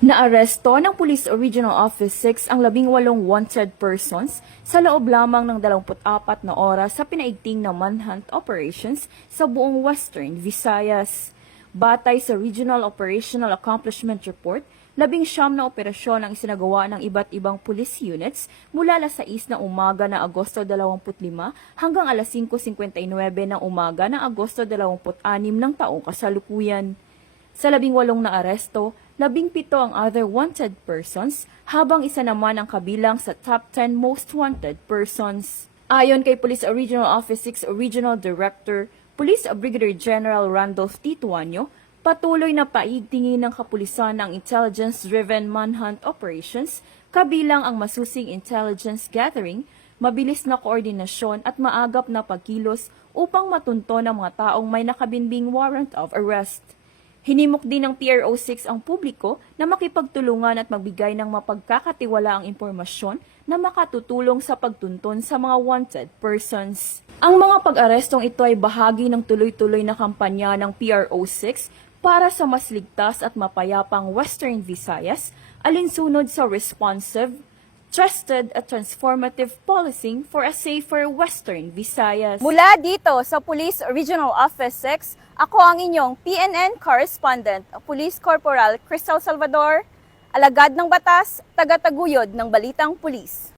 Naaresto ng Police Regional Office 6 ang 18 wanted persons sa loob lamang ng 24 na oras sa pinaigting na manhunt operations sa buong Western Visayas. Batay sa Regional Operational Accomplishment Report, 19 na operasyon ang isinagawa ng iba't ibang police units mula alas 6 ng umaga ng Agosto 25 hanggang alas 5:59 ng umaga ng Agosto 26 ng taong kasalukuyan. Sa 18 na aresto, 17 ang other wanted persons, habang isa naman ang kabilang sa top 10 most wanted persons. Ayon kay Police Regional Office 6 Regional Director, Police Brigadier General Randolph T. Tuanyo, patuloy na paigtingin ng kapulisan ang intelligence-driven manhunt operations, kabilang ang masusing intelligence gathering, mabilis na koordinasyon at maagap na pagkilos upang matunton ang mga taong may nakabinbing warrant of arrest. Hinimok din ng PRO6 ang publiko na makipagtulungan at magbigay ng mapagkakatiwalaang impormasyon na makatutulong sa pagtuntun sa mga wanted persons. Ang mga pag-arestong ito ay bahagi ng tuloy-tuloy na kampanya ng PRO6 para sa mas ligtas at mapayapang Western Visayas, alinsunod sa responsive, trusted at transformative policing for a safer Western Visayas. Mula dito sa Police Regional Office 6, ako ang inyong PNN Correspondent, Police Corporal Crystal Salvador, alagad ng batas, tagataguyod ng Balitang Pulis.